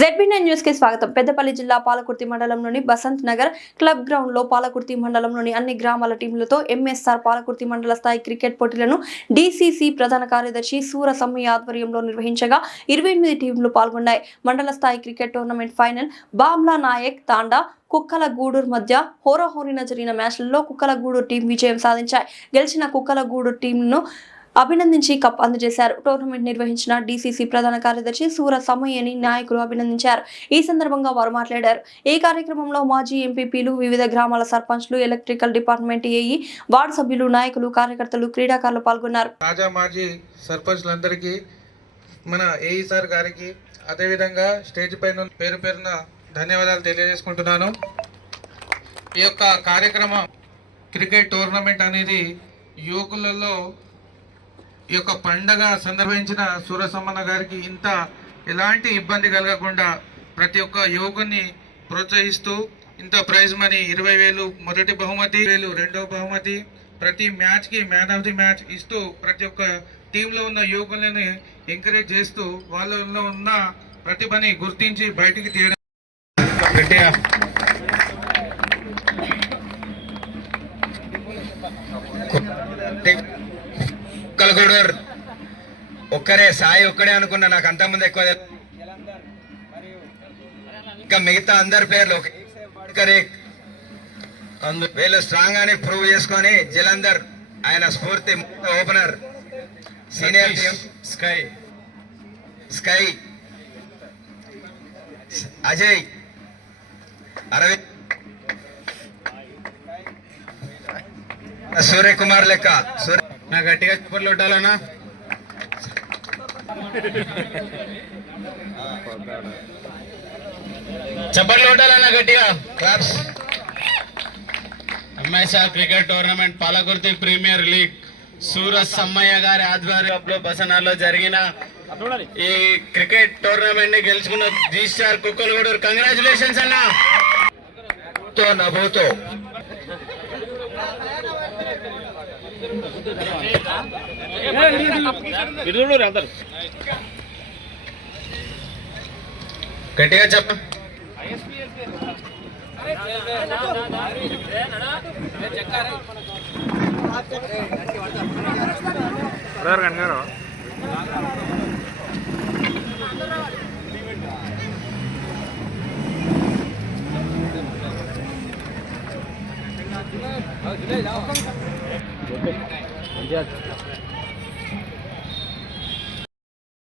ZB9 news కి స్వాగతం. పెద్దపల్లి జిల్లా పాలకుర్తి మండలంలోని బసంత్ నగర్ క్లబ్ గ్రౌండ్ లో పాలకుర్తి మండలంలోని అన్ని గ్రామాల టీంలతో MSR పాలకుర్తి మండల స్థాయి క్రికెట్ పోటీలను DCC ప్రధాన కార్యదర్శి సూర సమ్మయ్య ఆధ్వర్యంలో నిర్వహించగా 28 టీంలు పాల్గొన్నాయి. మండల స్థాయి క్రికెట్ టోర్నమెంట్ ఫైనల్ బామ్లా నాయక్ తాండా కుక్కలగూడూరు మధ్య హోరాహోరీన జరిగిన మ్యాచ్లలో కుక్కలగూడూరు టీం విజయం సాధించాయి. గెలిచిన కుక్కలగూడూరు టీంను అభినందించి కప్ అందజేశారు. టోర్నమెంట్ నిర్వహించిన DCC ప్రధాన కార్యదర్శి సూర సమ్మయ్యని నాయకులు అభినందించారు. ఈ సందర్భంగా వారు మాట్లాడారు. ఈ కార్యక్రమంలో మాజీ ఎంపీపీలు, వివిధ గ్రామాల సర్పంచ్లు, ఎలక్ట్రికల్ డిపార్ట్మెంట్ ఏఈ, వార్డు సభ్యులు, నాయకులు, కార్యకర్తలు, క్రీడాకారులు పాల్గొన్నారు. తాజా మాజీ సర్పంచ్లందరికీ, మన ఏఈ సార్ గారికి, అదేవిధంగా స్టేజ్ పైన పేరు పేరున ధన్యవాదాలు తెలియజేసుకుంటున్నాను. ఈ యొక్క కార్యక్రమం క్రికెట్ టోర్నమెంట్ అనేది యువకులలో ఈ యొక్క పండగ సందర్భించిన సూరసమ్మన్న గారికి ఇంత ఎలాంటి ఇబ్బంది కలగకుండా ప్రతి ఒక్క యువకుని ప్రోత్సహిస్తూ ఇంత ప్రైజ్ మనీ 20,000 మొదటి బహుమతి, 1,000 రెండవ బహుమతి, ప్రతి మ్యాచ్కి మ్యాన్ ఆఫ్ ది మ్యాచ్ ఇస్తూ ప్రతి ఒక్క టీంలో ఉన్న యువకులను ఎంకరేజ్ చేస్తూ వాళ్ళలో ఉన్న ప్రతిభని గుర్తించి బయటికి తీయడం. కుక్కలగూడూరు ఒక్కరే సాయి ఒక్కడే అనుకున్నా, నాకు అంతకుముందు ఎక్కువ ఇంకా మిగతా అందరి పేర్లు వీళ్ళు స్ట్రాంగ్ అని ప్రూవ్ చేసుకొని జలంధర్ ఆయన స్ఫూర్తి opener, senior team sky Ajay, Aravind, Suryakumar లెక్క నా గట్టిగా చప్పట్లు కొట్టాలన్నా. చప్పట్లు కొట్టాలన్నా గట్టిగా. Claps. MSR cricket tournament Palakurthi premier league Suraj Sammaiah గారి ఆధ్వర్యంలో బసనాల్లో జరిగిన ఈ క్రికెట్ టోర్నమెంట్ ని గెలుచుకున్న G-Star కుక్కలగూడూరు. కంగ్రాచులేషన్స్ అన్నా. నభూతో గట్టిగా చెప్ప.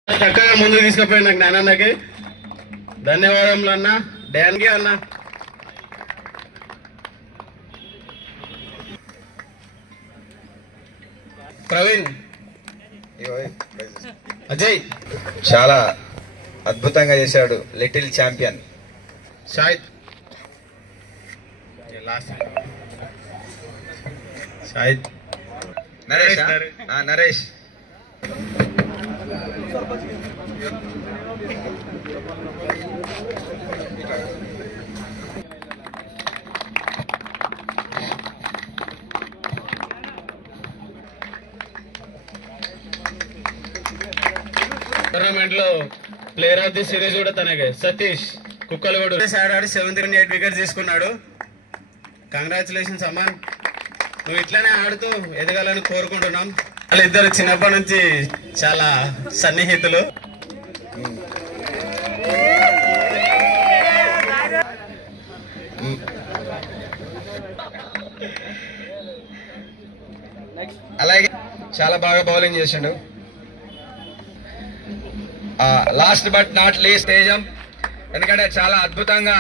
చక్కగా ముందుకు తీసుకుపోయిన జ్ఞానాన్నకి ధన్యవాదములు అన్న. డ్యాన్కి అన్న. ప్రవీణ్, అజయ్ చాలా అద్భుతంగా చేశాడు. Little champion Shahid, Shahid, Naresh tournament లో ప్లేయర్ ఆఫ్ ది సిరీస్ కూడా తనకే. సతీష్ కుక్కలగూడూరు ఆడాడు, 7th 8 వికెట్స్ తీసుకున్నాడు. కంగ్రాచులేషన్స్ అమ్మన్, నువ్వు ఇట్లానే ఆడుతూ ఎదగాలని కోరుకుంటున్నాం. వాళ్ళిద్దరు చిన్నప్పటి నుంచి చాలా సన్నిహితులు. అలాగే చాలా బాగా బౌలింగ్ చేసిండు. లాస్ట్ బట్ నాట్ లీస్ట్ తేజం, ఎందుకంటే చాలా అద్భుతంగా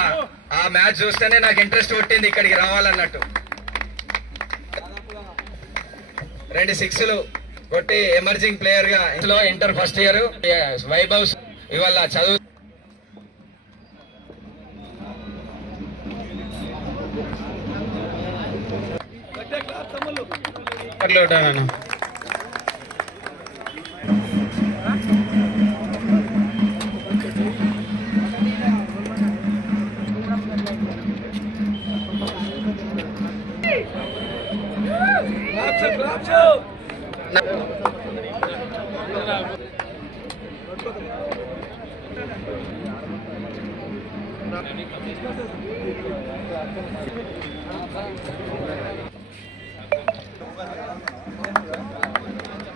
ఆ మ్యాచ్ చూస్తేనే నాకు ఇంట్రెస్ట్ పుట్టింది ఇక్కడికి రావాలన్నట్టు. 2 6లు కొట్టి ఎమర్జింగ్ ప్లేయర్ గా ఇందులో ఇంటర్ ఫస్ట్ ఇయర్ వైభవ్ ఇవాళ చదువు.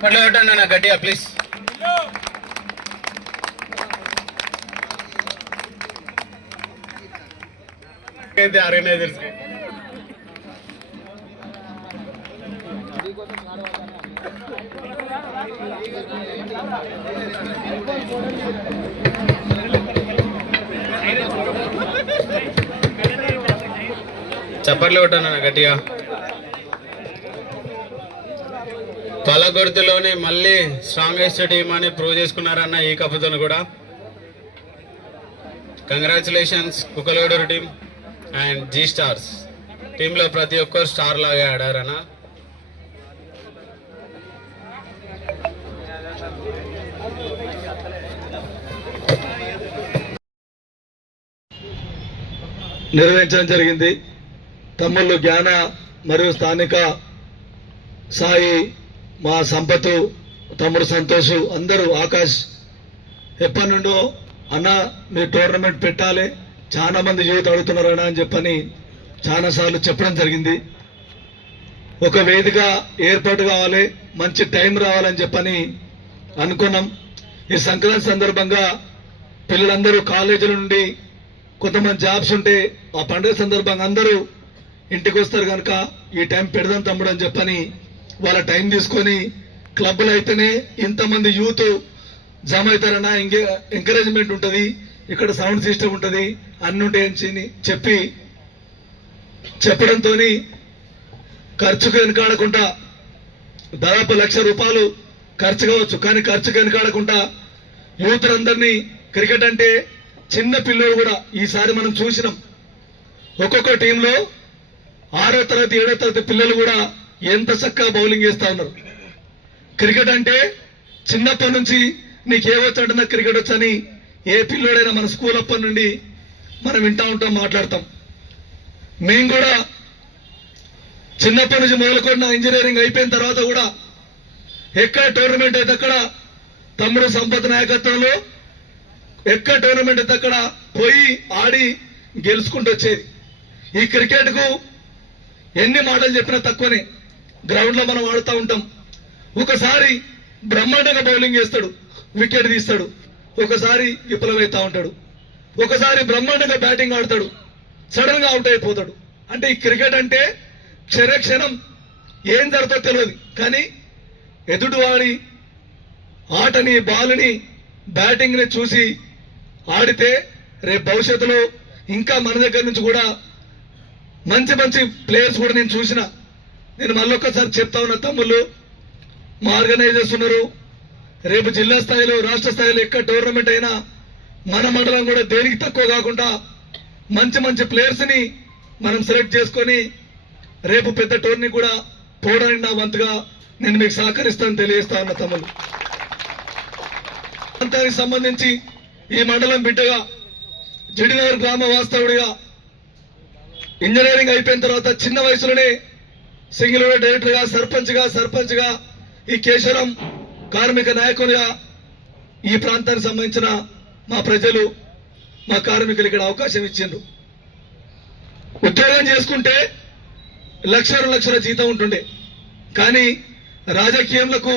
పట్ల కొట్టండి అన్న గట్టిగా ప్లీజ్. ఆర్గనైజర్స్ చప్పట్లు కొట్టాను గట్టిగా. పాలకుర్తిలోని మళ్ళీ స్ట్రాంగెస్ట్ టీమ్ అని ప్రూవ్ చేసుకున్నారన్న ఈ కప్పుతో కూడా. Congratulations Kukkalagudur team and G stars టీంలో ప్రతి ఒక్కరు స్టార్ లాగే ఆడారన్న. నిర్వహించడం జరిగింది. తమ్ముళ్ళు జ్ఞాన మరియు స్థానిక సాయి, మా సంపత్, తమ్ముడు సంతోష్, అందరూ ఆకాష్ ఎప్పటి నుండో అన్న మీరు టోర్నమెంట్ పెట్టాలి, చాలా మంది యువత అడుగుతున్నారన్నా అని చెప్పని చాలా సార్లు చెప్పడం జరిగింది. ఒక వేదిక ఏర్పాటు కావాలి, మంచి టైం రావాలని చెప్పని అనుకున్నాం. ఈ సంక్రాంతి సందర్భంగా పిల్లలందరూ కాలేజీల నుండి కొంతమంది జాబ్స్ ఉంటే ఆ పండుగ సందర్భంగా అందరూ ఇంటికి వస్తారు కనుక ఈ టైం పెడదాం తమ్ముడు అని చెప్పని వాళ్ళ టైం తీసుకొని క్లబ్లు అయితేనే ఇంతమంది యూత్ జమ అవుతారన్నా, ఎంకరేజ్మెంట్ ఉంటుంది, ఇక్కడ సౌండ్ సిస్టమ్ ఉంటుంది, అన్ని ఉంటాయని చెప్పడంతో ఖర్చుకు వెనకాడకుండా దాదాపు ₹1,00,000 ఖర్చు కావచ్చు, కానీ ఖర్చుకు వెనకాడకుండా యూత్ అందరినీ క్రికెట్ అంటే చిన్న పిల్లలు కూడా ఈసారి మనం చూసినాం. ఒక్కొక్క టీంలో 6వ తరగతి 7వ తరగతి పిల్లలు కూడా ఎంత చక్కగా బౌలింగ్ చేస్తా ఉన్నారు. క్రికెట్ అంటే చిన్నప్పటి నుంచి నీకేవచ్చంటే నాకు క్రికెట్ వచ్చని ఏ పిల్లోడైనా మన స్కూల్ అప్పటి నుండి మనం వింటా ఉంటాం, మాట్లాడతాం. మేము కూడా చిన్నప్పటి నుంచి మొదలుకొని ఇంజనీరింగ్ అయిపోయిన తర్వాత కూడా ఎక్కడ టోర్నమెంట్ అయితే అక్కడ తమ్ముడు సంపత్ నాయకత్వంలో ఎక్కడ టోర్నమెంట్ అయితే అక్కడ పోయి ఆడి గెలుచుకుంటూ వచ్చేది. ఈ క్రికెట్ కు ఎన్ని మాటలు చెప్పినా తక్కువనే. గ్రౌండ్ లో మనం ఆడుతూ ఉంటాం. ఒకసారి బ్రహ్మాండంగా బౌలింగ్ చేస్తాడు, వికెట్ తీస్తాడు, ఒకసారి విఫలమవుతా ఉంటాడు, ఒకసారి బ్రహ్మాండంగా బ్యాటింగ్ ఆడతాడు, సడన్ గా అవుట్ అయిపోతాడు. అంటే ఈ క్రికెట్ అంటే క్షణం ఏం జరుగుతుందో తెలియదు, కానీ ఎదుటివాడి ఆటని, బాల్ని, బ్యాటింగ్ ని చూసి ఆడితే రేపు భవిష్యత్తులో ఇంకా మన దగ్గర నుంచి కూడా మంచి మంచి ప్లేయర్స్ కూడా నేను చూసిన. నేను మళ్ళొక్కసారి చెప్తా ఉన్నా, తమ్ముళ్ళు మా ఆర్గనైజర్స్ ఉన్నారు, రేపు జిల్లా స్థాయిలో రాష్ట్ర స్థాయిలో ఎక్కడ టోర్నమెంట్ అయినా మన మండలం కూడా దేనికి తక్కువ కాకుండా మంచి మంచి ప్లేయర్స్ ని మనం సెలెక్ట్ చేసుకొని రేపు పెద్ద టోర్నీ కూడా పోవడానికి నా వంతుగా నేను మీకు సహకరిస్తాను తెలియజేస్తా ఉన్నా. తమ్ముళ్ళు ప్రాంతానికి సంబంధించి ఈ మండలం బిడ్డగా, జిడినగర్ గ్రామ వాస్తవుడిగా, ఇంజనీరింగ్ అయిపోయిన తర్వాత చిన్న వయసులోనే సింగిల్ డైరెక్టర్ గా, సర్పంచ్ గా ఈ కేశవరం కార్మిక నాయకునిగా ఈ ప్రాంతానికి సంబంధించిన మా ప్రజలు, మా కార్మికులు ఇక్కడ అవకాశం ఇచ్చిండ్రు. ఉద్యోగం చేసుకుంటే లక్షల జీతం ఉంటుండే, కానీ రాజకీయంలకు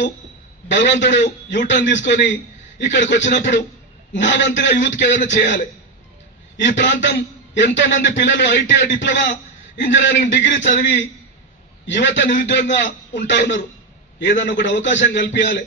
భగవంతుడు యూటర్న్ తీసుకొని ఇక్కడికి వచ్చినప్పుడు నా వంతుగా యూత్కి ఏదైనా చేయాలి. ఈ ప్రాంతం ఎంతో మంది పిల్లలు ఐటీఐ, డిప్లొమా, ఇంజనీరింగ్ డిగ్రీ చదివి యువత నిరుద్యోగంగా ఉంటా ఉన్నారు. ఏదన్నా కూడా అవకాశం కల్పించాలి.